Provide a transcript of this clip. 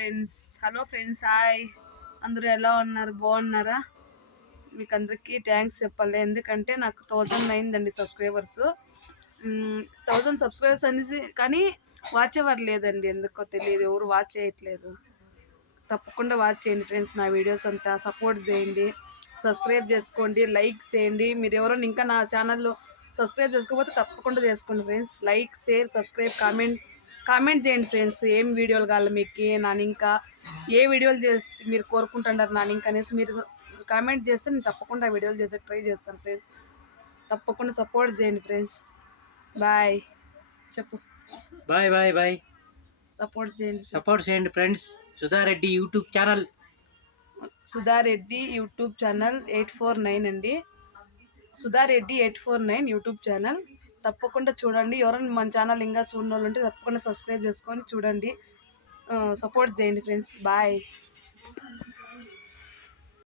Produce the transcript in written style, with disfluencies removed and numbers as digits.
Hello friends, hi. అందరూ ఎలా ఉన్నారు? బాగున్నారా? మీకు అందరికీ థ్యాంక్స్ చెప్పాలి, ఎందుకంటే నాకు 1000 అయిందండి సబ్స్క్రైబర్స్. 1000 సబ్స్క్రైబర్స్ అనేసి కానీ వాచ్ ఎవర్ లేదండి, ఎందుకో తెలియదు, ఎవరు వాచ్ చేయట్లేదు. తప్పకుండా వాచ్ చేయండి ఫ్రెండ్స్, నా వీడియోస్ అంతా సపోర్ట్ చేయండి, సబ్స్క్రైబ్ చేసుకోండి, లైక్ చేయండి. మీరు ఎవరైనా ఇంకా నా ఛానల్లో సబ్స్క్రైబ్ చేసుకోకపోతే తప్పకుండా చేసుకోండి friends. Like, share, subscribe, comment చేయండి ఫ్రెండ్స్. ఏం వీడియోలు కావాలి మీకు, నాని ఇంకా ఏ వీడియోలు చేసి మీరు కోరుకుంటున్నారు నాని ఇంకా అనేసి మీరు కామెంట్ చేస్తే నేను తప్పకుండా ఆ వీడియోలు చేసే ట్రై చేస్తాను ఫ్రెండ్స్. తప్పకుండా సపోర్ట్ చేయండి ఫ్రెండ్స్. బాయ్ చెప్పు. Bye bye bye. సపోర్ట్ చేయండి friends. Sudha Reddy YouTube channel, Sudha Reddy YouTube channel 849 అండి. సుధారెడ్డి 849 యూట్యూబ్ ఛానల్ తప్పకుండా చూడండి. ఎవరైనా మన ఛానల్ ఇంకా చూడని వాళ్ళు ఉంటే తప్పకుండా సబ్స్క్రైబ్ చేసుకొని చూడండి, సపోర్ట్ చేయండి ఫ్రెండ్స్. బాయ్.